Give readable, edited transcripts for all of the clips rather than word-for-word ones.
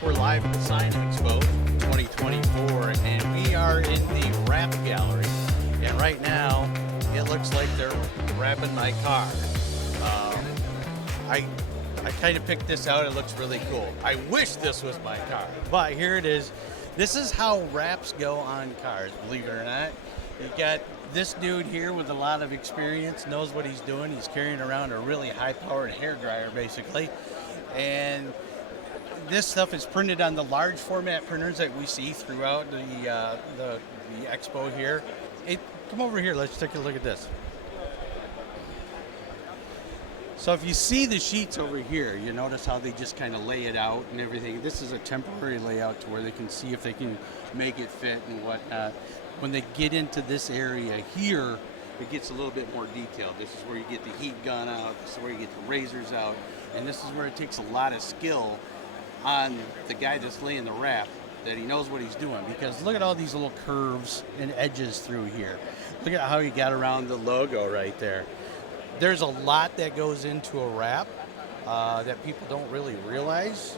We're live at the Sign Expo 2024, and we are in the wrap gallery. And right now, it looks like they're wrapping my car. I kind of picked this out. It looks really cool. I wish this was my car, but here it is. This is how wraps go on cars, believe it or not. You got this dude here with a lot of experience, knows what he's doing. He's carrying around a really high-powered hairdryer, basically. And this stuff is printed on the large format printers that we see throughout the expo here. Come over here, let's take a look at this. So if you see the sheets over here, you notice how they just kind of lay it out and everything. This is a temporary layout to where they can see if they can make it fit and whatnot. When they get into this area here, it gets a little bit more detailed. This is where you get the heat gun out, this is where you get the razors out, and this is where it takes a lot of skill on the guy that's laying the wrap, that he knows what he's doing. Because look at all these little curves and edges through here. Look at how he got around the logo right there. There's a lot that goes into a wrap that people don't really realize,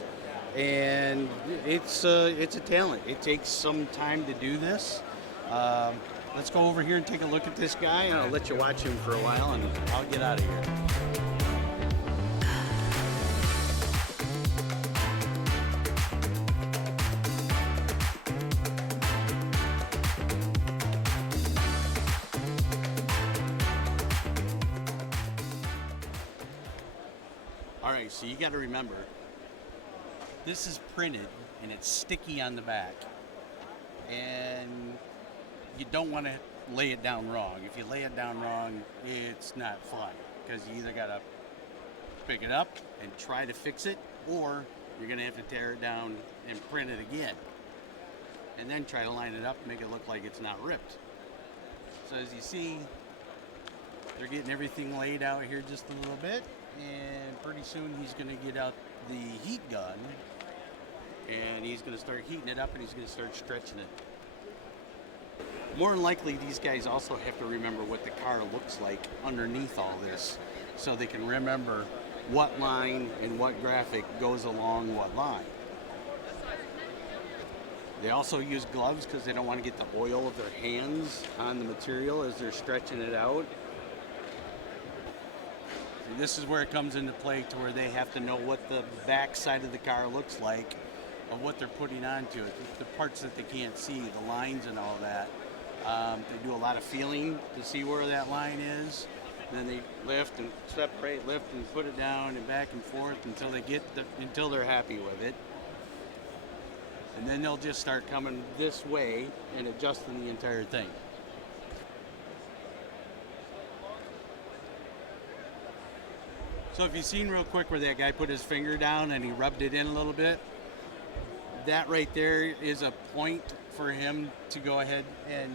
and it's a talent. It takes some time to do this. Let's go over here and take a look at this guy, and I'll let you watch him for a while, and I'll get out of here. All right, so you got to remember, this is printed and it's sticky on the back, and you don't want to lay it down wrong. If you lay it down wrong, it's not fun, because you either got to pick it up and try to fix it, or you're going to have to tear it down and print it again, and then try to line it up and make it look like it's not ripped. So as you see, they're getting everything laid out here just a little bit, and pretty soon he's going to get out the heat gun, and he's going to start heating it up, and he's going to start stretching it. More than likely, these guys also have to remember what the car looks like underneath all this, so they can remember what line and what graphic goes along what line. They also use gloves because they don't want to get the oil of their hands on the material as they're stretching it out. And this is where it comes into play, to where they have to know what the back side of the car looks like, of what they're putting onto it, the parts that they can't see, the lines and all that. They do a lot of feeling to see where that line is. And then they lift and separate, lift and put it down and back and forth until they're happy with it. And then they'll just start coming this way and adjusting the entire thing. So if you've seen real quick where that guy put his finger down and he rubbed it in a little bit, that right there is a point for him to go ahead and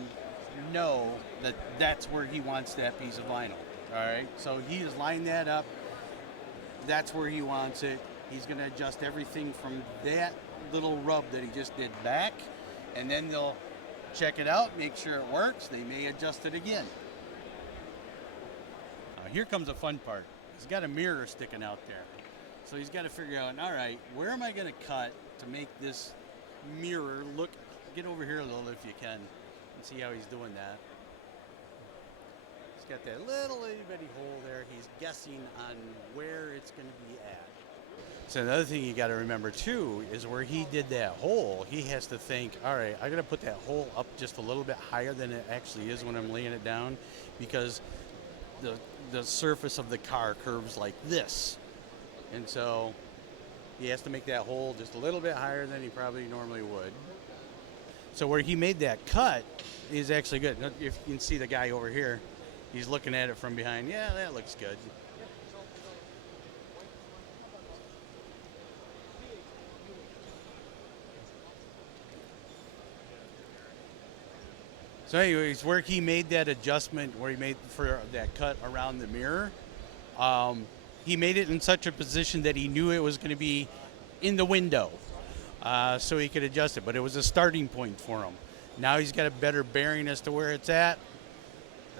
know that that's where he wants that piece of vinyl. All right, so he has lined that up. That's where he wants it. He's going to adjust everything from that little rub that he just did back, and then they'll check it out, make sure it works. They may adjust it again. Here comes the fun part. He's got a mirror sticking out there. So he's got to figure out, all right, where am I going to cut to make this mirror look? Get over here a little if you can and see how he's doing that. He's got that little itty bitty hole there. He's guessing on where it's going to be at. So another thing you got to remember too is where he did that hole, he has to think, all right, I got to put that hole up just a little bit higher than it actually is when I'm laying it down, because the surface of the car curves like this, and so he has to make that hole just a little bit higher than he probably normally would. So where he made that cut is actually good. If you can see the guy over here, he's looking at it from behind. Yeah, that looks good. So anyways, where he made that adjustment, where he made for that cut around the mirror, he made it in such a position that he knew it was going to be in the window, so he could adjust it. But it was a starting point for him. Now he's got a better bearing as to where it's at.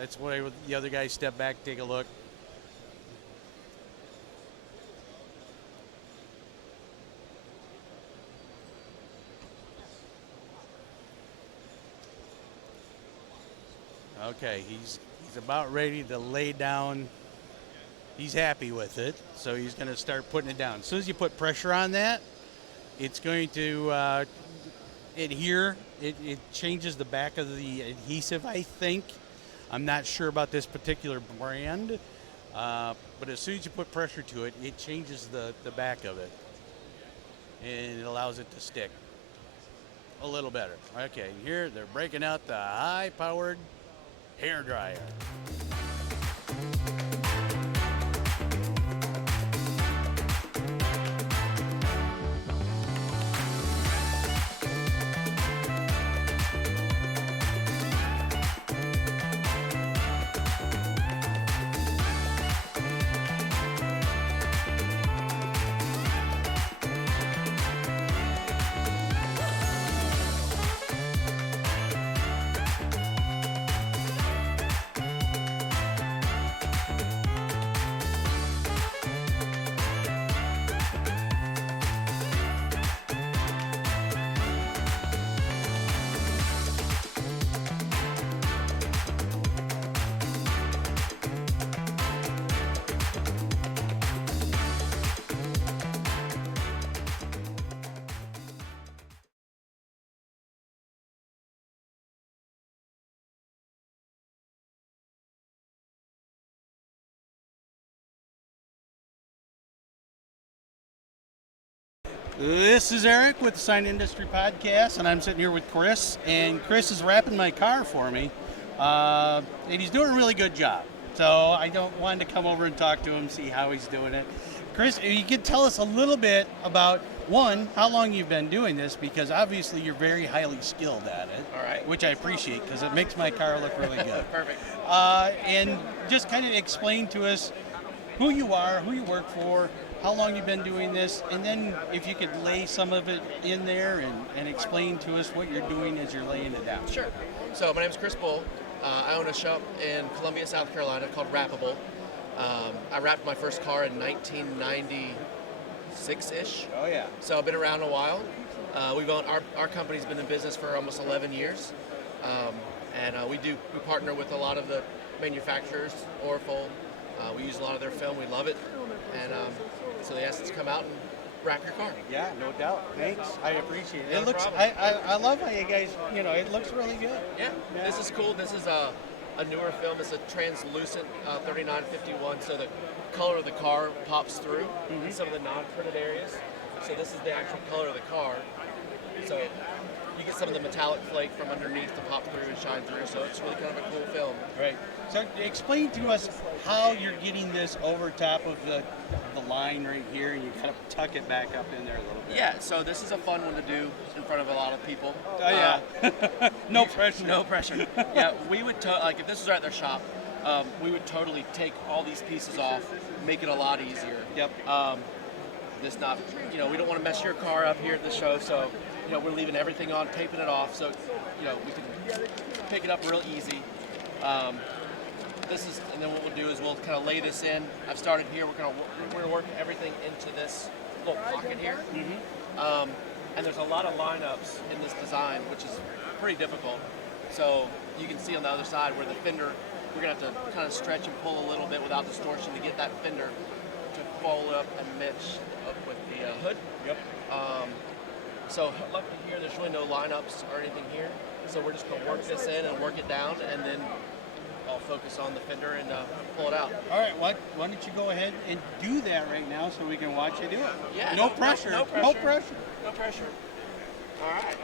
That's why the other guys step back, take a look. Okay, he's about ready to lay down. He's happy with it, so he's going to start putting it down. As soon as you put pressure on that, it's going to adhere. It changes the back of the adhesive, I think. I'm not sure about this particular brand, but as soon as you put pressure to it, it changes the back of it, and it allows it to stick a little better. Okay, here they're breaking out the high-powered hair dryer. This is Eric with the Sign Industry Podcast, and I'm sitting here with Chris, and Chris is wrapping my car for me, and he's doing a really good job. So I don't want to come over and talk to him, see how he's doing it. Chris, you could tell us a little bit about, one, how long you've been doing this, because obviously you're very highly skilled at it. All right. Which I appreciate, because it makes my car look really good. Perfect. And just kind of explain to us who you are, who you work for, how long you've been doing this, and then if you could lay some of it in there and explain to us what you're doing as you're laying it down. Sure. So my name is Chris Bull. I own a shop in Columbia, South Carolina called Wrapbull. I wrapped my first car in 1996-ish. Oh, yeah. So I've been around a while. Our company's been in business for almost 11 years. And we partner with a lot of the manufacturers, Orful. We use a lot of their film. We love it. And so they asked us to come out and wrap your car. Yeah, no doubt. Thanks. I appreciate it. No It looks. problem. I love how you guys. It looks really good. Yeah, this is cool. This is a newer film. It's a translucent 3951, so the color of the car pops through in some of the non-printed areas. So this is the actual color of the car. So you get some of the metallic flake from underneath to pop through and shine through. So it's really kind of a cool film. Right. So explain to us how you're getting this over top of the line right here, and you kind of tuck it back up in there a little bit. Yeah. So this is a fun one to do in front of a lot of people. Oh yeah. No pressure. No pressure. Yeah. We would like if this was at their shop, we would totally take all these pieces off, make it a lot easier. Yep. We don't want to mess your car up here at the show, so we're leaving everything on, taping it off, so we can pick it up real easy. And then what we'll do is we'll kind of lay this in. I've started here. We're going to work everything into this little pocket here. And there's a lot of lineups in this design, which is pretty difficult. So you can see on the other side where the fender, we're going to have to kind of stretch and pull a little bit without distortion to get that fender to fold up and match up with the hood. Yep. So luckily here, there's really no lineups or anything here. So we're just going to work this in and work it down, and then I'll focus on the fender and pull it out. All right, why don't you go ahead and do that right now so we can watch you do it? Yeah. No pressure. No pressure. No pressure. No pressure. All right.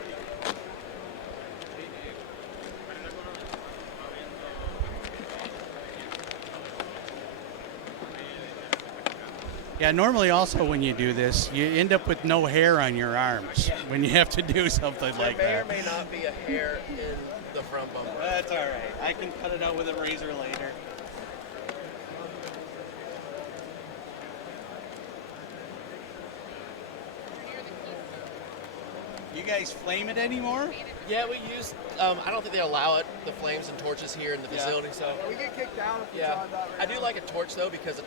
Yeah, normally also when you do this, you end up with no hair on your arms when you have to do something like that. There may or may not be a hair in the front bumper. That's all right. I can cut it out with a razor later. You guys flame it anymore? Yeah, we use. I don't think they allow it, the flames and torches here in the facility. So we get kicked out. If yeah, I do like a torch though because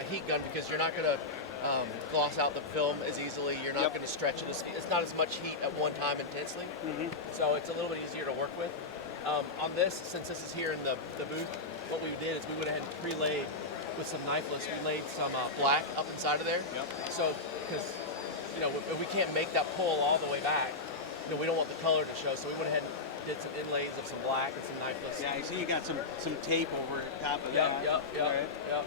a heat gun, because you're not going to gloss out the film as easily. You're not going to stretch it. It's not as much heat at one time intensely. So it's a little bit easier to work with. On this, since this is here in the booth, what we did is we went ahead and pre-laid with some knifeless. We laid some black up inside of there. Yep. So, because if we can't make that pull all the way back, we don't want the color to show. So we went ahead and did some inlays of some black and some knifeless. Yeah, I see you got some tape over top of Yep, that. yep. Right. Yep.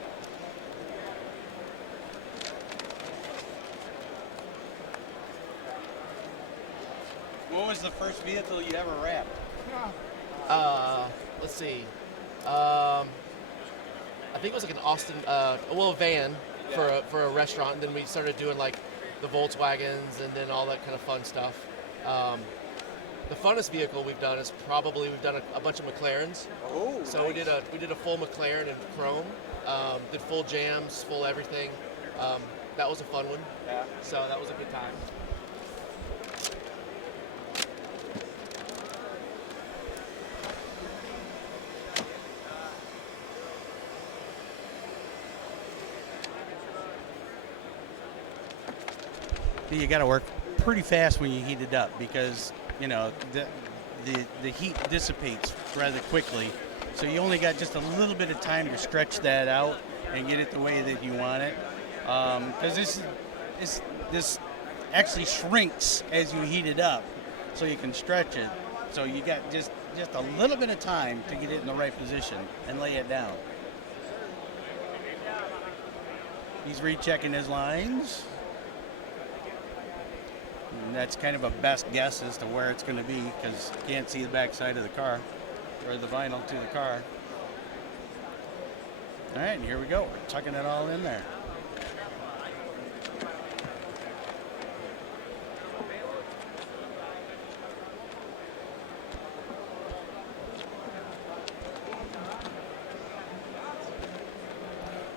What was the first vehicle you ever wrapped? Let's see. I think it was like an Austin, a van for a restaurant, and then we started doing like the Volkswagens and then all that kind of fun stuff. The funnest vehicle we've done is we've done a bunch of McLarens. Oh, so nice. we did a full McLaren in chrome, did full jams, full everything. That was a fun one. Yeah. So that was a good time. You got to work pretty fast when you heat it up because the heat dissipates rather quickly. So you only got just a little bit of time to stretch that out and get it the way that you want it. Because this actually shrinks as you heat it up, so you can stretch it. So you got just a little bit of time to get it in the right position and lay it down. He's rechecking his lines. And that's kind of a best guess as to where it's going to be because you can't see the back side of the car or the vinyl to the car. All right, and here we go. We're tucking it all in there.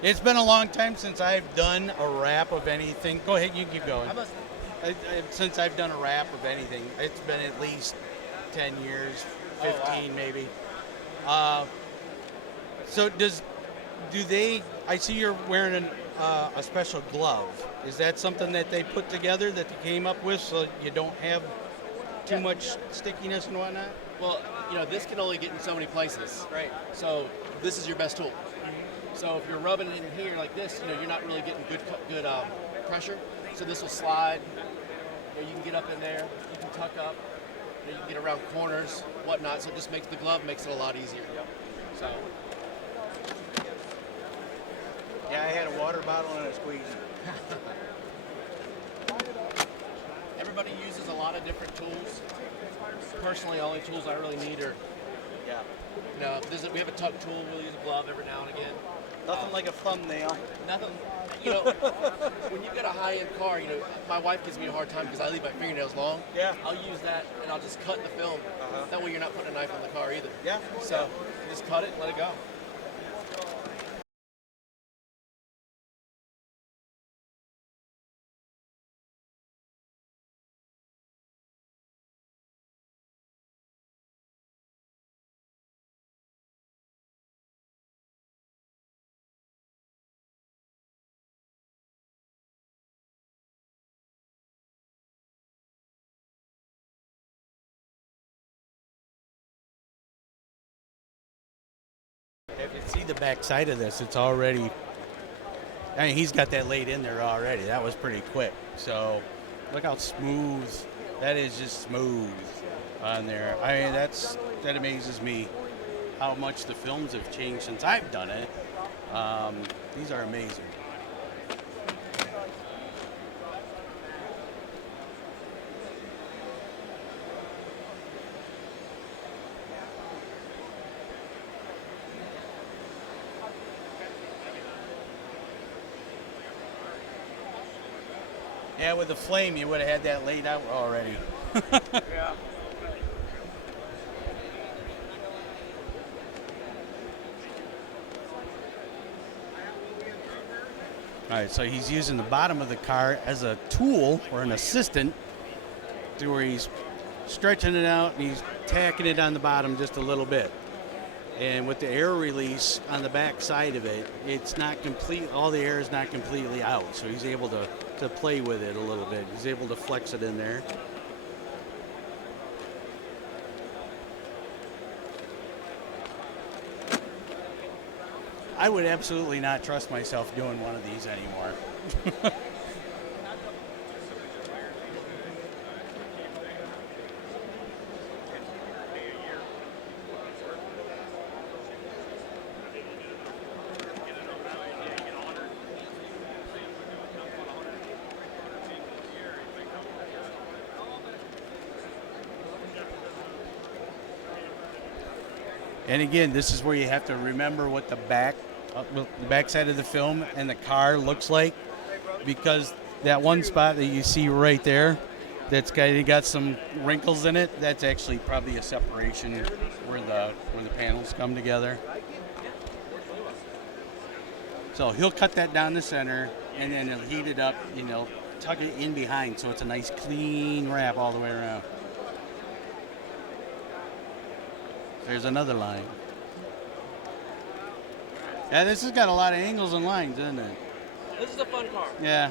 It's been a long time since I've done a wrap of anything. Go ahead, you keep going. Since I've done a wrap of anything, it's been at least 10 years, 15 maybe. So I see you're wearing a special glove. Is that something that they put together that they came up with so you don't have too much stickiness and whatnot? Well, this can only get in so many places. Right. So this is your best tool. So if you're rubbing it in here like this, you're not really getting good pressure. So this will slide. You can get up in there. You can tuck up. You can get around corners, whatnot. So it just makes the glove makes it a lot easier. Yep. So. Yeah, I had a water bottle and a squeegee. Everybody uses a lot of different tools. Personally, only tools I really need are. We have a tuck tool. We'll use a glove every now and again. Nothing like a thumbnail. Nothing. When you've got a high-end car, my wife gives me a hard time because I leave my fingernails long. Yeah. I'll use that and I'll just cut the film. That way you're not putting a knife on the car either. Yeah. So you just cut it and let it go. If you see the back side of this, it's already, he's got that laid in there already. That was pretty quick. So look how smooth, that is just smooth on there. That amazes me how much the films have changed since I've done it. These are amazing. Yeah, with the flame, you would have had that laid out already. Yeah. All right, so he's using the bottom of the car as a tool or an assistant to where he's stretching it out and he's tacking it on the bottom just a little bit. And with the air release on the back side of it, it's not complete, all the air is not completely out. So he's able to play with it a little bit. He's able to flex it in there. I would absolutely not trust myself doing one of these anymore. And again, this is where you have to remember what the back side of the film and the car looks like, because that one spot that you see right there, that's got some wrinkles in it. That's actually probably a separation where the panels come together. So he'll cut that down the center, and then he'll heat it up. Tuck it in behind, so it's a nice clean wrap all the way around. There's another line. Yeah, this has got a lot of angles and lines, isn't it? This is a fun car. Yeah.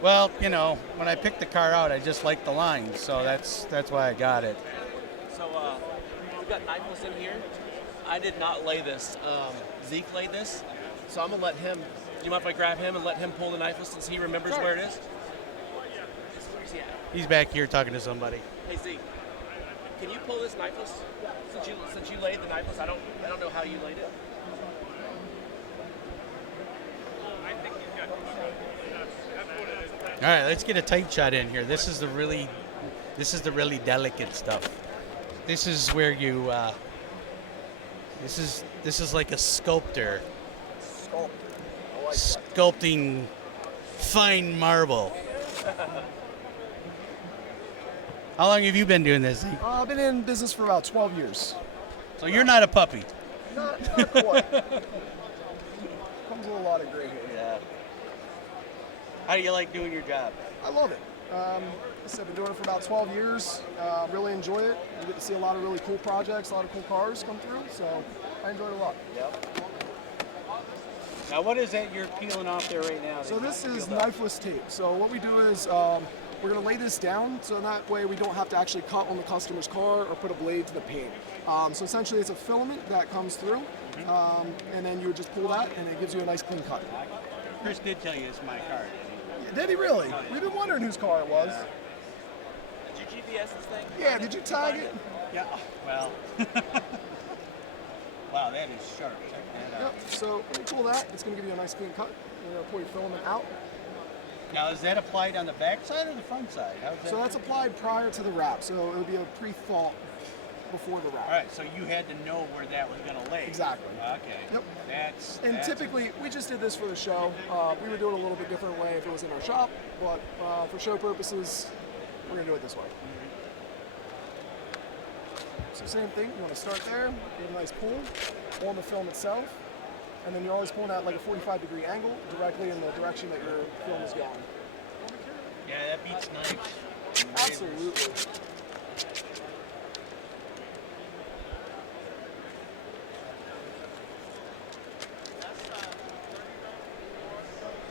Well, when I picked the car out, I just liked the lines, so that's why I got it. So we've got knifeless in here. I did not lay this. Zeke laid this, so I'm gonna let him. Do you mind if I grab him and let him pull the knifeless since he remembers where it is? Where's he at? He's back here talking to somebody. Hey Zeke, can you pull this knifeless? Since you laid the knifeless, I don't know how you laid it. All right, let's get a tight shot in here. This is the really delicate stuff. This is where you. This is like a sculptor. Sculpting fine marble. How long have you been doing this? I've been in business for about 12 years. So you're not a puppy. Not quite. Comes with a lot of gray hair. Yeah. How do you like doing your job? I love it. I've been doing it for about 12 years. Really enjoy it. You get to see a lot of really cool projects, a lot of cool cars come through. So I enjoy it a lot. Yep. Now, what is that you're peeling off there right now? So this is knifeless tape. So what we do is we're going to lay this down, so that way we don't have to actually cut on the customer's car or put a blade to the paint. So essentially it's a filament that comes through, and then you would just pull that, and it gives you a nice clean cut. Chris did tell you it's my car, didn't Did he really? We've been wondering whose car it was. Did you GPS this thing? Yeah, did you tag it? he? Yeah. Well. Wow, that is sharp. Check that out. Yep, so when you pull that, it's going to give you a nice clean cut. You're going to pull your filament out. Now, is that applied on the back side or the front side? So that's applied prior to the wrap, so it would be a pre-thaw before the wrap. All right, so you had to know where that was going to lay. Exactly. Okay. Yep. That's typically, we just did this for the show. We would do it a little bit different way if it was in our shop, but for show purposes, we're going to do it this way. So same thing, you want to start there, get a nice pull on the film itself, and then you're always pulling at like a 45-degree angle directly in the direction that your film is going. Yeah, that beats knives. Absolutely.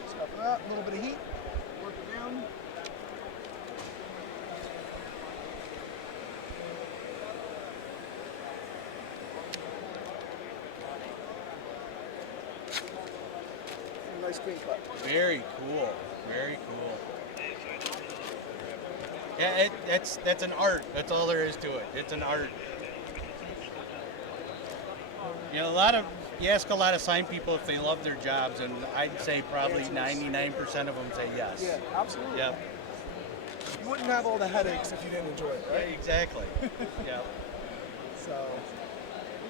Stop that, a little bit of heat, work it down. Nice clean cut. Very cool. Very cool. Yeah, that's an art. That's all there is to it. It's an art. You ask a lot of sign people if they love their jobs, and I'd say probably 99% of them say yes. Yeah, absolutely. Yep. You wouldn't have all the headaches if you didn't enjoy it, right? Yeah, exactly. Yep. So,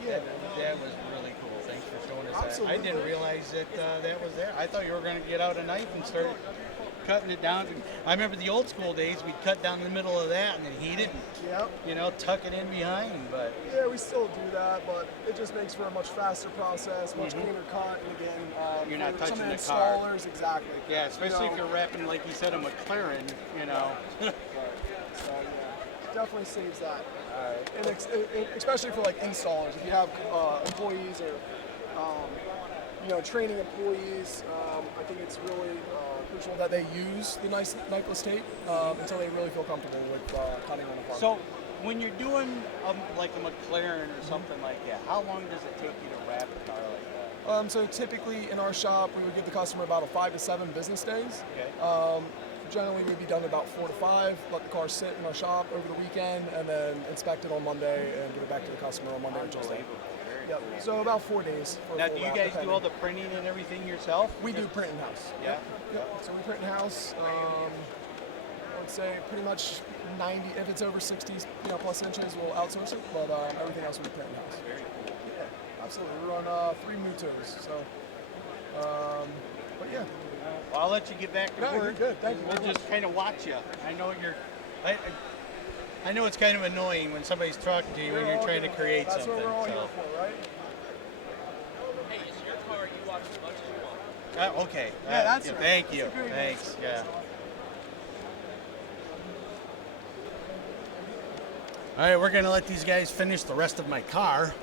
yeah. That was really cool. Thanks for showing us that. Absolutely. I didn't realize that that was there. I thought you were going to get out a knife and start cutting it down. I remember the old school days, we'd cut down the middle of that and then heat it. Yep. Tuck it in behind. But yeah, we still do that, but it just makes for a much faster process, much cleaner cut, and again, you're not touching some the installers, car. Exactly. Yeah, especially if you're wrapping, like you said, a McLaren, Right. So yeah, definitely saves that. And especially for like installers, if you have employees or training employees, I think it's really crucial that they use the knifeless tape until they really feel comfortable with cutting on the part. So when you're doing like a McLaren or something like that, how long does it take you to wrap a car like that? So typically in our shop, we would give the customer about 5 to 7 business days. Okay. Generally, we'd be done in about 4 to 5. Let the car sit in our shop over the weekend, and then inspect it on Monday and give it back to the customer on Monday or Tuesday. Yep. So about 4 days. For a Now, full do you wrap, guys do depending. all the printing and everything yourself? We do print in house. Yeah. Yep. So we print in house. I would say pretty much 90. If it's over 60, plus inches, we'll outsource it. But everything else we print in house. Very cool. Yeah, absolutely. We run 3 Mutos. So, but yeah. Well, I'll let you get back to No, work. you're good. Thank you We'll very just kind of watch you. I know you're. I know it's kind of annoying when somebody's talking to you when you're trying to create That's something. what we're all so. here for, right? Hey, it's your car. You watch as much as you want. Okay. Yeah, that's right. Thank you. That's a great Thanks. Yeah. All right, we're gonna let these guys finish the rest of my car,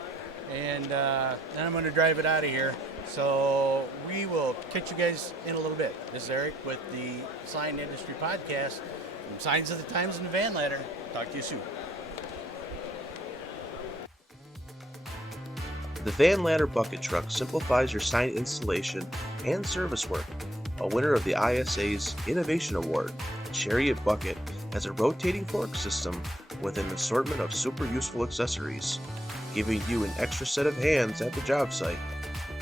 and then I'm gonna drive it out of here. So we will catch you guys in a little bit. This is Eric with the Sign Industry Podcast from Signs of the Times and Van Ladder. Talk to you soon. The Van Ladder bucket truck simplifies your sign installation and service work. A winner of the ISA's Innovation Award, Chariot Bucket has a rotating fork system with an assortment of super useful accessories, giving you an extra set of hands at the job site.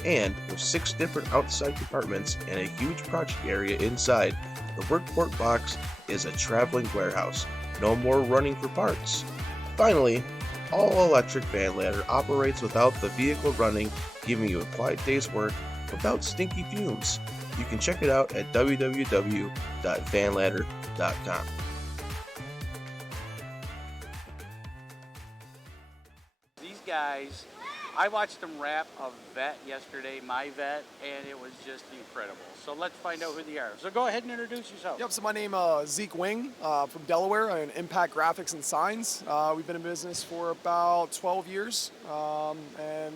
And with 6 different outside compartments and a huge project area inside, the Workport box is a traveling warehouse. No more running for parts. Finally, all-electric Van Ladder operates without the vehicle running, giving you a quiet day's work without stinky fumes. You can check it out at www.vanladder.com. These guys, I watched them wrap a Vette yesterday, my Vette, and it was just incredible. So let's find out who they are. So go ahead and introduce yourself. Yep, so my name is Zeke Wing from Delaware. I'm in Impact Graphix and Signs. We've been in business for about 12 years and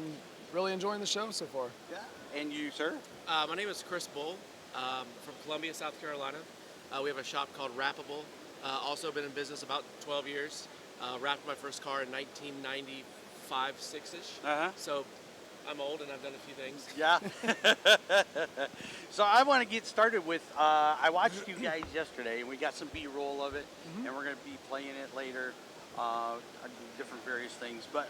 really enjoying the show so far. Yeah. And you, sir? My name is Chris Bull from Columbia, South Carolina. We have a shop called Wrapbull. Also been in business about 12 years. Wrapped my first car in 1995, 6-ish. Uh-huh. So I'm old and I've done a few things. Yeah. So I want to get started with, I watched you guys yesterday, and we got some B-roll of it, and we're going to be playing it later, different various things. But,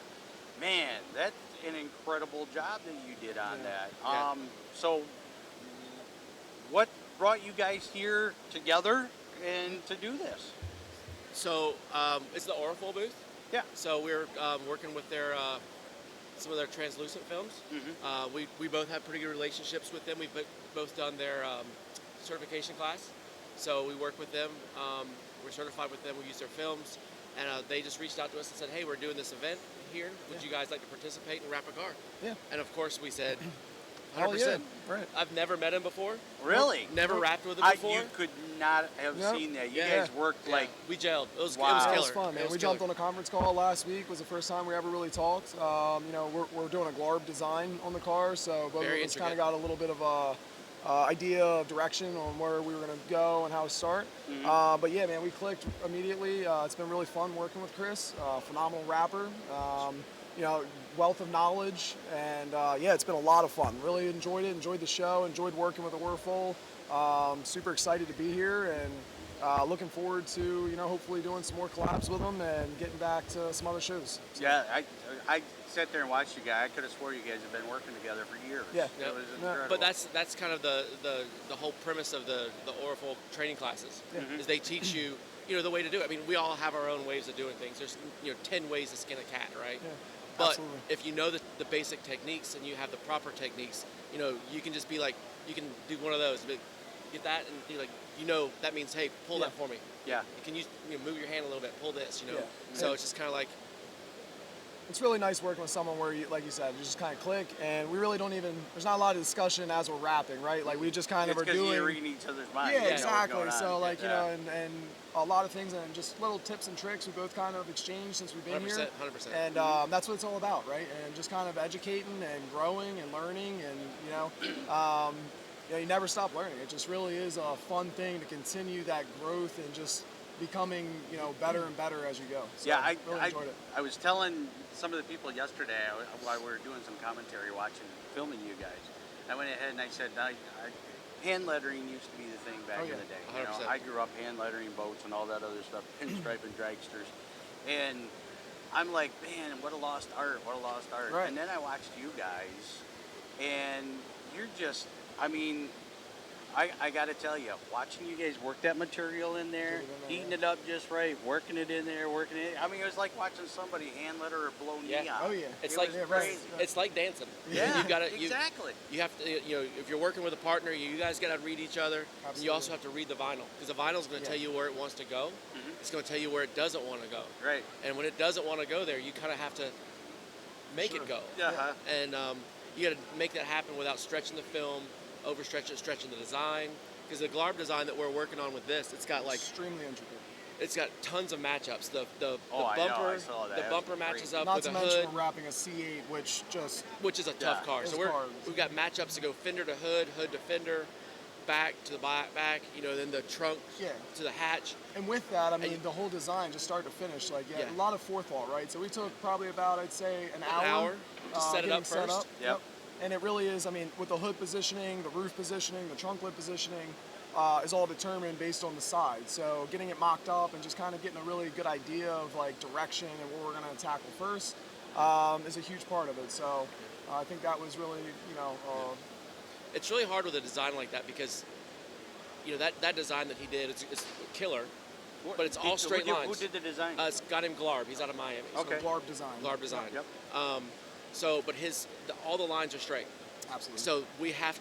man, that's an incredible job that you did on that. Yeah. So what brought you guys here together and to do this? So it's the Wrapbull booth. Yeah. So we're working with their some of their translucent films. We both have pretty good relationships with them. We've both done their certification class. So we work with them. We're certified with them. We use their films. And they just reached out to us and said, hey, we're doing this event here. Would you guys like to participate and wrap a car? Yeah. And of course we said, 100%. Oh, yeah. Right. I've never met him before. Really? Never wrapped with him before. You could not have Nope. seen that. You Yeah. guys worked like... we gelled. It was Wow. it was That killer. was fun, man. It was We killer. jumped on a conference call last week. It was the first time we ever really talked. We're doing a Glarb design on the car, so both Very of us kind intricate. of got a little bit of a idea of direction on where we were going to go and how to start. But yeah, man, we clicked immediately. It's been really fun working with Chris. Phenomenal rapper. Wealth of knowledge, and yeah, it's been a lot of fun. Really enjoyed it. Enjoyed the show. Enjoyed working with the Wrapbull. Super excited to be here, and looking forward to hopefully doing some more collabs with them and getting back to some other shows. Yeah, I sat there and watched you guys. I could have swore you guys have been working together for years. Yeah. It was Yeah. incredible. But that's kind of the whole premise of the Wrapbull training classes. Is they teach you the way to do it. I mean, we all have our own ways of doing things. There's 10 ways to skin a cat, right? Yeah. But Absolutely. if you know the basic techniques and you have the proper techniques, you can just be like, you can do one of those, but get that, and you're like, that means, hey, pull that for me. Yeah. Can you move your hand a little bit, pull this, Yeah. So Yeah. it's just kind of like, It's really nice working with someone where, like you said, you just kind of click, and we really don't even. There's not a lot of discussion as we're rapping, right? Like we just kind of It's are because doing. you're reading each other's minds. Yeah, You know what's exactly. going on. So like Yeah. and a lot of things and just little tips and tricks we both kind of exchanged since we've been 100%, here. 100%. And that's what it's all about, right? And just kind of educating and growing and learning, and you never stop learning. It just really is a fun thing to continue that growth and just becoming, you know, better and better as you go. So Yeah, really enjoyed it. I was telling some of the people yesterday while we were doing some commentary, filming you guys. I went ahead and I said, hand lettering used to be the thing back in the day. You know, 100%. I grew up hand lettering boats and all that other stuff, pinstriping dragsters, and I'm like, man, what a lost art! What a lost art! Right. And then I watched you guys, and you're just, I mean. I got to tell you, watching you guys work that material in there, heating it up just right, working it in there, working it. I mean, it was like watching somebody hand letter or blow neon. Oh yeah. It's It like was crazy. it's like dancing. Yeah, you gotta exactly. You have to, you know, if you're working with a partner, you guys got to read each other. And you also have to read the vinyl, because the vinyl is going to tell you where it wants to go. It's going to tell you where it doesn't want to go. Right. And when it doesn't want to go there, you kind of have to make it go. Uh-huh. And you got to make that happen without stretching the film, stretching the design. Because the Glarb design that we're working on with this, it's got like Extremely intricate. it's got tons of matchups. The I know, bumper I saw that. the That bumper was matches great. up Not with to the mention hood, we're wrapping a C8, which which is a tough car. this So car is- we've got matchups to go fender to hood, hood to fender, back to the back. You know, then the trunk to the hatch. And with that, I mean, the whole design, just start to finish, like, a lot of forethought, right? So we took probably about, I'd say, an hour to set it getting up set first. Yep. And it really is, I mean, with the hood positioning, the roof positioning, the trunk lid positioning, is all determined based on the side. So getting it mocked up and just kind of getting a really good idea of like direction and what we're going to tackle first is a huge part of it. So I think that was really, It's really hard with a design like that because, you know, that design that he did is killer, but it's all straight lines. Who did the design? It's got him Glarb. He's out of Miami. Okay. Glarb design. Glarb design. Yep. But all the lines are straight. Absolutely. So you have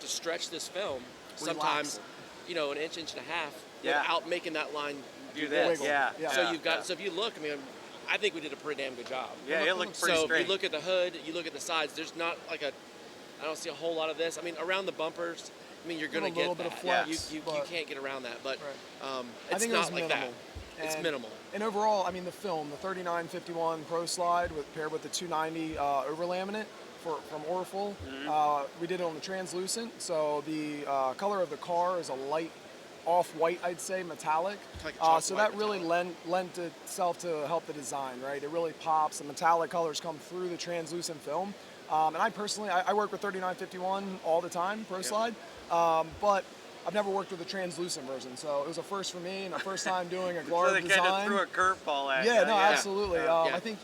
to stretch this film sometimes, you know, an inch and a half without making that line Do this. wiggle. Yeah. So you've got. So if you look, I mean, I think we did a pretty damn good job. Yeah, it looked pretty So straight. if you look at the hood, you look at the sides. There's not like I don't see a whole lot of this. I mean, around the bumpers, I mean, you're going to get little bit of that. flex, you but- can't get around that, but I it's think it not was like minimal. that. It's minimal. And overall, I mean, the film, the 3951 Pro Slide paired with the 290 over laminate from Orful, we did it on the translucent. So the color of the car is a light off-white, I'd say, metallic. Like a chalk So white that really metallic. lent itself to help the design, right? It really pops. The metallic colors come through the translucent film. And I personally, I work with 3951 all the time, Pro Slide, but I've never worked with a translucent version, so it was a first for me and a first time doing a So Glarb they design. kind of threw a curveball at you. Yeah, no, absolutely. Yeah. I think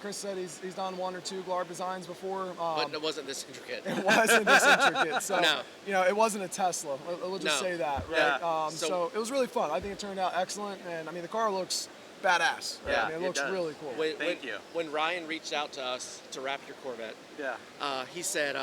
Chris said he's done 1 or 2 Glarb designs before. But it wasn't this intricate. It wasn't this intricate, so No. it wasn't a Tesla. We'll just No. say that, Yeah. right? So it was really fun. I think it turned out excellent, and I mean the car looks badass. Right? Yeah, I mean, it it looks does. really cool. Thank you. When Ryan reached out to us to wrap your Corvette, he said,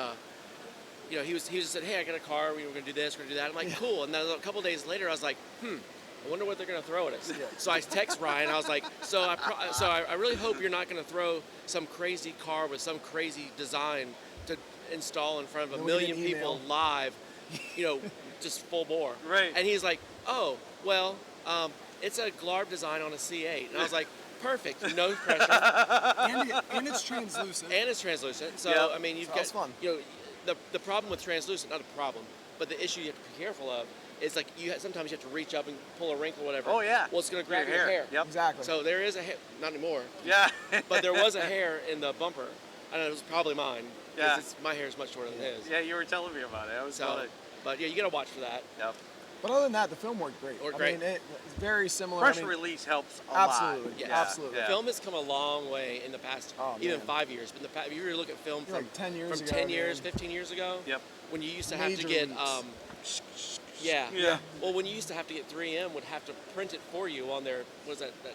you know, he just said, hey, I got a car. We were going to do this, we're going to do that. I'm like, cool. And then a couple days later, I was like, I wonder what they're going to throw at us. So I text Ryan. I was like, I really hope you're not going to throw some crazy car with some crazy design to install in front of a Then we get million an people email. live, you know, just full bore. Right. And he's like, oh, well, it's a Glarb design on a C8. And I was like, perfect, no pressure. and it's translucent. And it's translucent. So, Yep. I mean, you've So got, that's fun. you know, the problem with translucent, not a problem, but the issue you have to be careful of is like sometimes you have to reach up and pull a wrinkle or whatever. Oh, yeah. Well, it's going to grab your hair. Yep. Exactly. So there is a hair, not anymore, Yeah. but there was a hair in the bumper. I know it was probably mine. 'Cause Yeah. my hair is much shorter than his. Yeah, you were telling me about it. I was So, funny. but yeah, you got to watch for that. Yep. But other than that, the film worked great. Worked I great. mean, it's very similar. Pressure release helps a Absolutely. lot. Yeah. Absolutely. Yeah. Film has come a long way in the past, Oh, even man. 5 years. But if you really look at film You're from like 10 years from ago, 10 years, man. 15 years ago, Yep. when you used to have to Major get leaps. Yeah. Well, when you used to have to get 3M would have to print it for you on their what is that I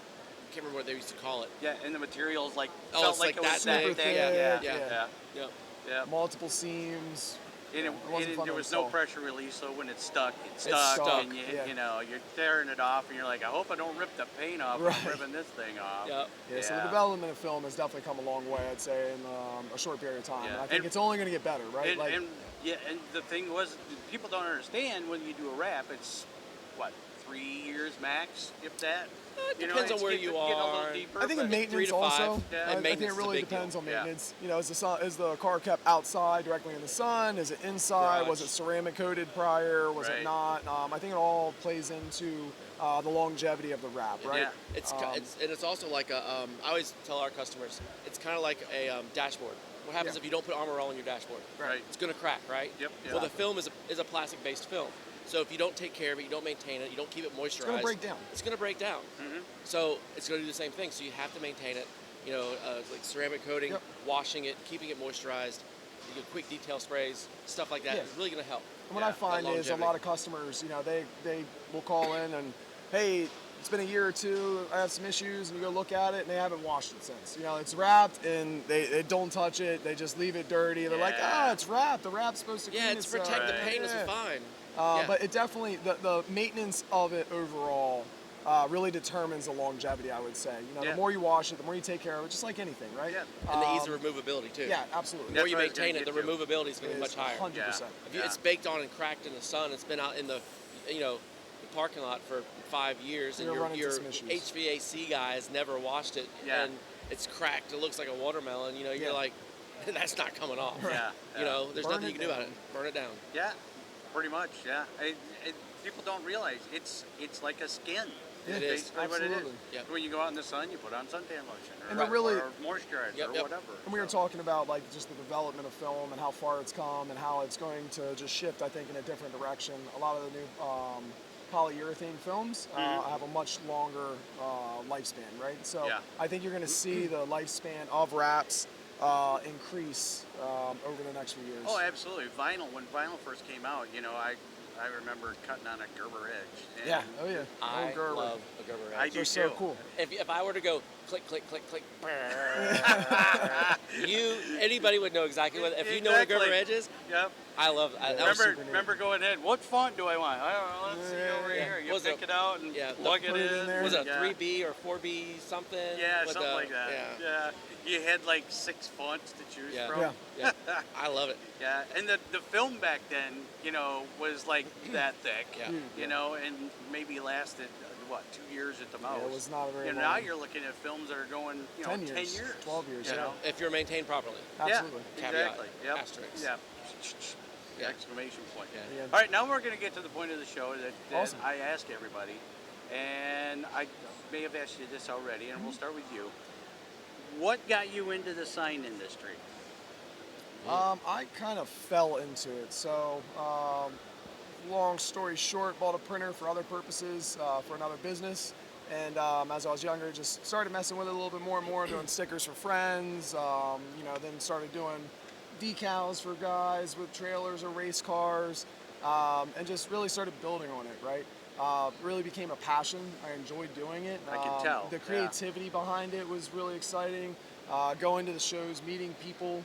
can't remember what they used to call it. Yeah, and the materials Oh, felt it's like like it was that that thick. thick. Yeah. Yeah. Yep. Yeah. Multiple seams. And, wasn't fun there to was no install. pressure release, so when it's stuck, it's It's stuck, stuck, and yeah. you know you're tearing it off, and you're like, I hope I don't rip the paint off. Right. I'm ripping this thing off. Yep. Yeah, so the development of film has definitely come a long way, I'd say, in a short period of time. Yeah. And I think And- it's only going to get better, right? And the thing was, people don't understand when you do a wrap. It's what 3 years max, if that. It depends on where you getting a are. little deeper, I think in but- maintenance 3 to 5. also. Yeah. I think Maintenance it is a really big deal. depends on Yeah. maintenance. You know, is the car kept outside directly in the sun? Is it inside? Was it Garage. ceramic coated prior? Was Right. it not? I think it all plays into the longevity of the wrap, right? Yeah. It's also like a. I always tell our customers, it's kind of like a dashboard. What happens Yeah. if you don't put Armor All on your dashboard? Right. It's going to crack, right? Yep. Well, the film is a plastic-based film. So if you don't take care of it, you don't maintain it, you don't keep it moisturized, It's going to break down. It's going to break down. Mm-hmm. So it's going to do the same thing. So you have to maintain it. You know, like ceramic coating, Yep. washing it, keeping it moisturized. You get quick detail sprays, stuff like that. Yeah. It's really going to help. And what I find is a longevity. lot of customers, you know, they will call in and, hey, it's been a year or two, I have some issues, and you go look at it, and they haven't washed it since. You know, it's wrapped, and they don't touch it, they just leave it dirty. They're like, Yeah. it's wrapped, the wrap's supposed to clean Yeah, it's itself. protect the Right. paint is Yeah. fine. Uh, Yeah. But it definitely, the maintenance of it overall really determines the longevity, I would say. You know, Yeah. the more you wash it, the more you take care of it, just like anything, right? Yeah. And the ease of removability too. Yeah, absolutely. The more That's you what I was gonna maintain it, the get to. removability is going to be much higher. 100%. If you, it's baked on and cracked in the sun, it's been out in the, the parking lot for 5 years, and You're your running into some issues. HVAC guy has never washed it, Yeah. and it's cracked. It looks like a watermelon. You know, you're Yeah. like, that's not coming off. Yeah. You know, there's Burn nothing it you can do about down. it. Burn it down. Yeah, pretty much. Yeah, people don't realize it's like a skin. Yeah, It It's is. basically what it is. Absolutely. Yep. When you go out in the sun, you put on suntan lotion or, And they're really- or moisturizer Yep, or yep. whatever. And we were So, talking about like just the development of film and how far it's come and how it's going to just shift, I think, in a different direction. A lot of the new polyurethane films have a much longer lifespan, right? So Yeah. I think you're going to see the lifespan of wraps increase over the next few years. Oh, absolutely. Vinyl. When vinyl first came out, I remember cutting on a Gerber edge. And Yeah. Oh yeah. I Oh, Gerber. love a Gerber I edge. do They're so too. cool. If I were to go click, click, click, click, anybody would know exactly what. If you know what a Gerber Exactly. edge is, Yep. I love. That was super super neat. Remember going ahead. What font do I want? I don't know. Let's see over Yeah. here. You Was pick it- it out and yeah, plug it put it in in. there. Was it a Yeah. 3B or 4B something? Yeah, with something the- like that. Yeah. Yeah. You had like 6 fonts to choose Yeah. from. Yeah. Yeah. I love it. Yeah, and the film back then, was like that thick, Yeah. and maybe lasted, 2 years at the most. it was not a very Now long- you're looking at films that are going, 10 10 years, years. 12 years, you yeah. know? If you're maintained properly. Absolutely. Yeah, Caveat, exactly. Yep. asterisk. Yeah. Yeah. Exclamation point. Yeah. Yeah. All right, now we're going to get to the point of the show that Awesome. I ask everybody, and I may have asked you this already, and we'll start with you. What got you into the sign industry? I kind of fell into it. So, long story short, bought a printer for other purposes for another business. And as I was younger, just started messing with it a little bit more and more, doing stickers for friends. Then started doing decals for guys with trailers or race cars, and just really started building on it. Right. Really became a passion. I enjoyed doing it. I can tell, The yeah. creativity behind it was really exciting. Going to the shows, meeting people,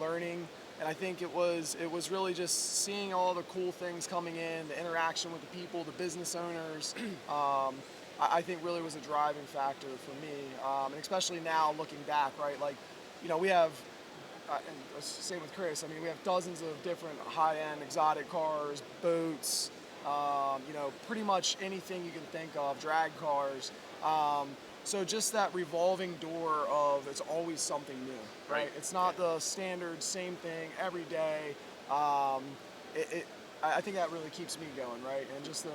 learning, and I think it was really just seeing all the cool things coming in, the interaction with the people, the business owners. I think really was a driving factor for me, and especially now looking back, right? Like, we have. And same with Chris. I mean, we have dozens of different high-end exotic cars, boats, pretty much anything you can think of, drag cars. So just that revolving door of it's always something new, right? Right. It's not the standard same thing every day. I think that really keeps me going, right? And just the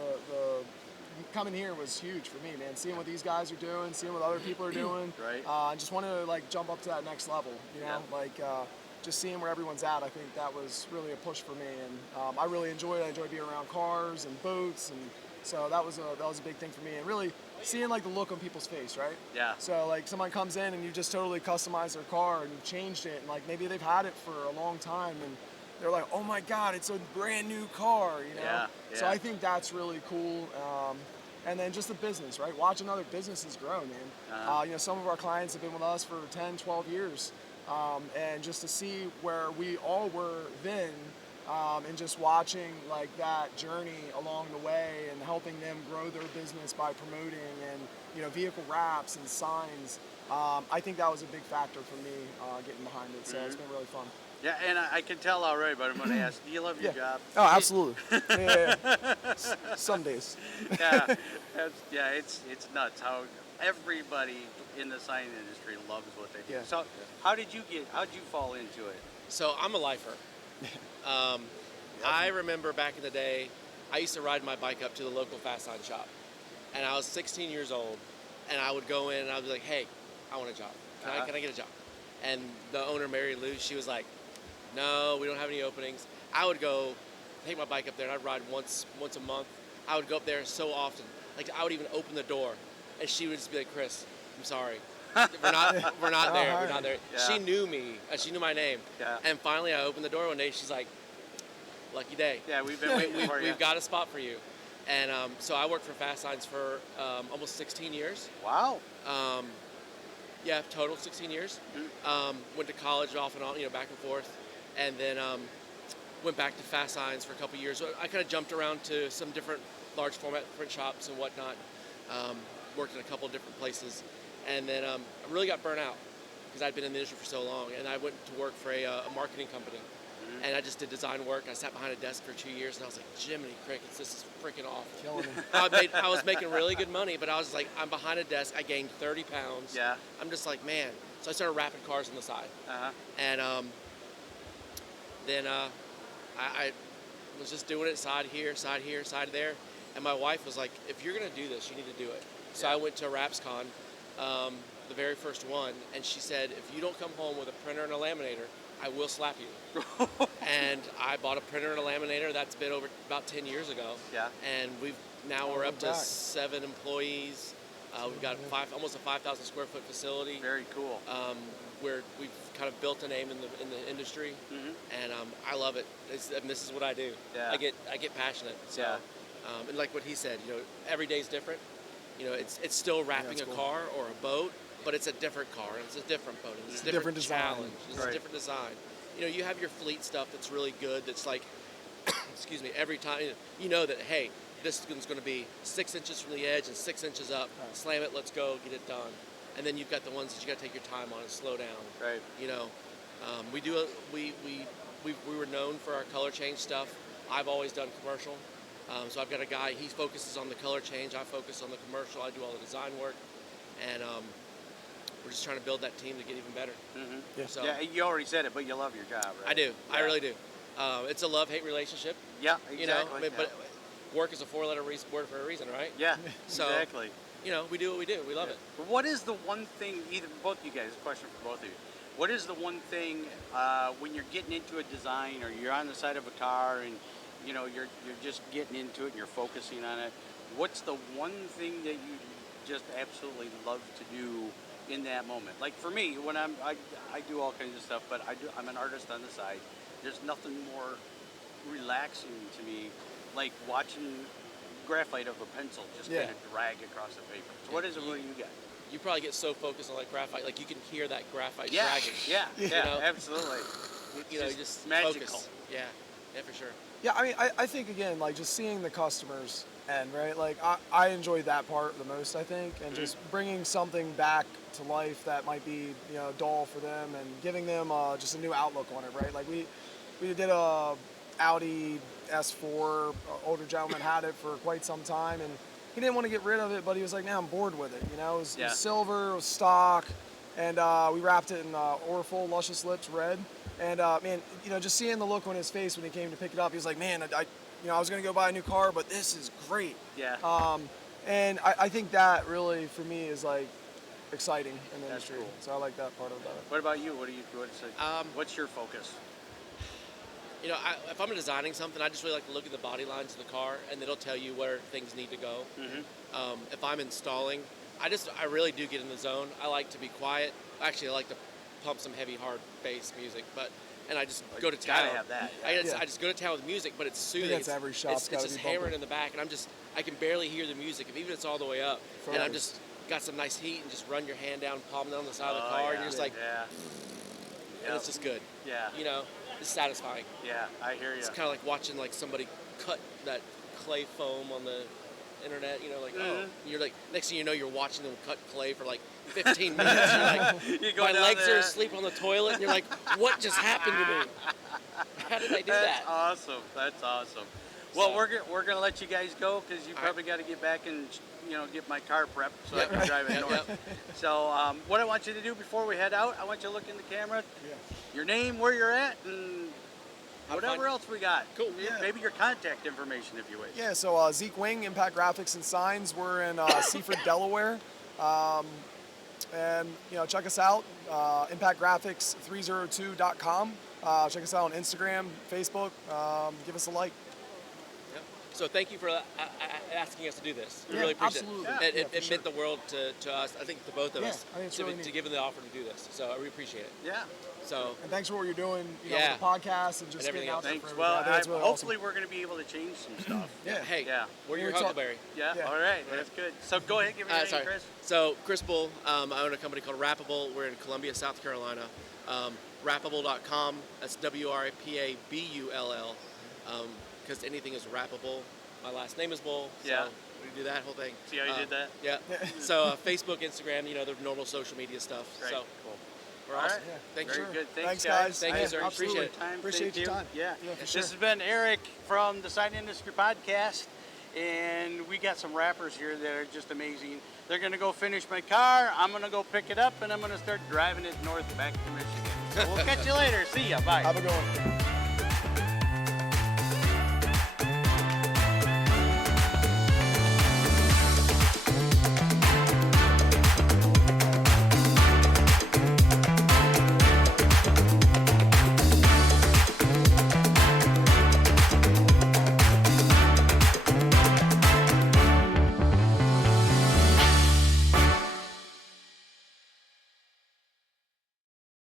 coming here was huge for me, man. Seeing what these guys are doing, seeing what other people are doing. Right. I just want to jump up to that next level, Yeah. just seeing where everyone's at. I think that was really a push for me, and I really enjoyed it. I enjoyed being around cars and boats, and so that was a big thing for me. And really seeing the look on people's face, right? Yeah. So someone comes in and you just totally customized their car and you changed it, and maybe they've had it for a long time and they're like, oh my God, it's a brand new car, Yeah, So yeah. I think that's really cool. And then just the business, right? Watching other businesses grow, man. Uh-huh. Some of our clients have been with us for 10, 12 years. And just to see where we all were then, and just watching that journey along the way and helping them grow their business by promoting and, vehicle wraps and signs. I think that was a big factor for me getting behind it. So it's been really fun. Yeah, and I can tell already, but I'm going to ask, do you love your job? Oh, absolutely. Yeah. Some days. Yeah, it's nuts how everybody in the sign industry loves what they do. Yeah. So how'd you fall into it? So I'm a lifer. I remember back in the day, I used to ride my bike up to the local fast sign shop, and I was 16 years old, and I would go in and I'd be like, hey, I want a job. Can I get a job? And the owner, Mary Lou, she was like, no, we don't have any openings. I would go take my bike up there and I'd ride once a month. I would go up there so often. Like I would even open the door and she would just be like, Chris, I'm sorry. We're not there. We're not there. Yeah. She knew me. She knew my name. Yeah. And finally I opened the door one day. She's like, lucky day. Yeah, we've been waiting for you. We've got a spot for you. And so I worked for Fast Signs for almost 16 years. Wow. Yeah, total 16 years. Went to college off and on, back and forth. And then went back to Fast Signs for a couple years. I kind of jumped around to some different large format print shops and whatnot. Worked in a couple of different places. And then I really got burnt out because I'd been in the industry for so long. And I went to work for a marketing company. And I just did design work. I sat behind a desk for 2 years and I was like, Jiminy Crickets, this is freaking awful. Killing me. I was making really good money, but I was like, I'm behind a desk. I gained 30 pounds. Yeah. I'm just like, man. So I started wrapping cars on the side. And then I was just doing it side here, side there. And my wife was like, if you're going to do this, you need to do it. So I went to WrapsCon, the very first one, and she said, if you don't come home with a printer and a laminator, I will slap you. And I bought a printer and a laminator. That's been over about 10 years ago. Yeah. And we're up to 7 employees. We've got almost a 5,000 square foot facility. Very cool. Where we've kind of built a name in the industry, and I love it. This is what I do. Yeah. I get passionate. So, and like what he said, every day's different. It's still wrapping a car or a boat, but it's a different car and it's a different boat and it's a different challenge. It's a different design. You have your fleet stuff that's really good. That's like, excuse me, every time that hey, this one's going to be 6 inches from the edge and 6 inches up. Right. Slam it, let's go, get it done. And then you've got the ones that you got to take your time on and slow down. Right. We were known for our color change stuff. I've always done commercial. So I've got a guy, he focuses on the color change, I focus on the commercial, I do all the design work, and we're just trying to build that team to get even better. Yeah. So, Yeah, you already said it, but you love your job, right? I do, Yeah. I really do. It's a love-hate relationship. Yeah, exactly. But work is a four-letter word for a reason, right? Yeah, So, exactly. We do what we do, we love it. But what is the one thing, both you guys, a question for both of you, what is the one thing when you're getting into a design or you're on the side of a car and you're just getting into it and you're focusing on it, what's the one thing that you just absolutely love to do in that moment? Like for me, when I do all kinds of stuff, but I'm an artist on the side. There's nothing more relaxing to me like watching graphite of a pencil just kind of drag across the paper. So what is it you get? You probably get so focused on like graphite, like you can hear that graphite Yeah, dragging. yeah, absolutely. Just magical. focus. Yeah, for sure. Yeah, I mean, I think again, like just seeing the customers end, right? Like I enjoy that part the most, I think, and just bringing something back to life that might be dull for them and giving them just a new outlook on it, right? Like we did a Audi S4. Older gentleman had it for quite some time, and he didn't want to get rid of it, but he was like, "Now I'm bored with it." It was silver, it was stock, and we wrapped it in Orful Luscious Lips red. And man, just seeing the look on his face when he came to pick it up, he was like, "Man, I was gonna go buy a new car, but this is great." Yeah. And I think that really for me is like exciting in the industry. Cool. So I like that part about it. What about you? What's your focus? If I'm designing something, I just really like to look at the body lines of the car, and it'll tell you where things need to go. If I'm installing, I really do get in the zone. I like to be quiet. Actually, I like to pump some heavy, hard bass music, and I just go to town. Gotta have that. I just go to town with music, but it's soothing. That's every shop's It's just hammering in the back, and I can barely hear the music, even if it's all the way up. And I'm just got some nice heat, and just run your hand down, palm it on the side of the car, and you're just like, and it's just good. Yeah. It's satisfying. Yeah, I hear you. It's kind of like watching like somebody cut that clay foam on the internet, you know, like, oh, you're like, next thing you know, you're watching them cut clay for like 15 minutes. You're like, You go my down legs there. are asleep on the toilet, and you're like, what just happened to me? How did I do That's that? awesome. That's awesome. Well, So- we're gonna let you guys go because you All probably got to get back and get my car prepped so I Yep. can drive it Yep, north. yep. So what I want you to do before we head out, I want you to look in the camera, your name, where you're at, and How to whatever find- else we got. Cool. Maybe your contact information if you wish. Yeah, so Zeke Wing, Impact Graphics and Signs. We're in Seaford, Delaware. And check us out, impactgraphics302.com. Check us out on Instagram, Facebook. Give us a like. Yep. So thank you for asking us to do this. We Yeah, really appreciate absolutely. it. Yeah, It for meant the world to us, I think to both of Yeah, us, I think it's to, really to neat. give them the offer to do this. So I really appreciate it. Yeah. So And thanks for what you're doing, Yeah. with the podcast and just And everything getting out there Thanks. for Well, everybody. I think it's really hopefully awesome. we're going to be able to change some stuff. Yeah. hey, Yeah. we're your We were talk- Huckleberry. Yeah. Yeah. All right. That's good. So go ahead, give me your name, Sorry. Chris. So Chris Bull, I own a company called Wrapbull. We're in Columbia, South Carolina. Wrapbull.com. That's WRAPABULL. Because anything is wrappable. My last name is Bull. So Yeah. we do that whole thing. See how you did that? Yeah. So Facebook, Instagram, the normal social media stuff. Great. So Cool. we're All awesome. right. Thank Very you. good. Thanks, guys. guys. Thank you, sir. Absolutely. Appreciate it. Time. Appreciate Thank your you. time. Yeah. Yeah, for This sure. has been Eric from the Sign Industry Podcast, and we got some rappers here that are just amazing. They're gonna go finish my car. I'm gonna go pick it up, and I'm gonna start driving it north back to Michigan. So we'll catch you later. See ya. Bye. Have a good one.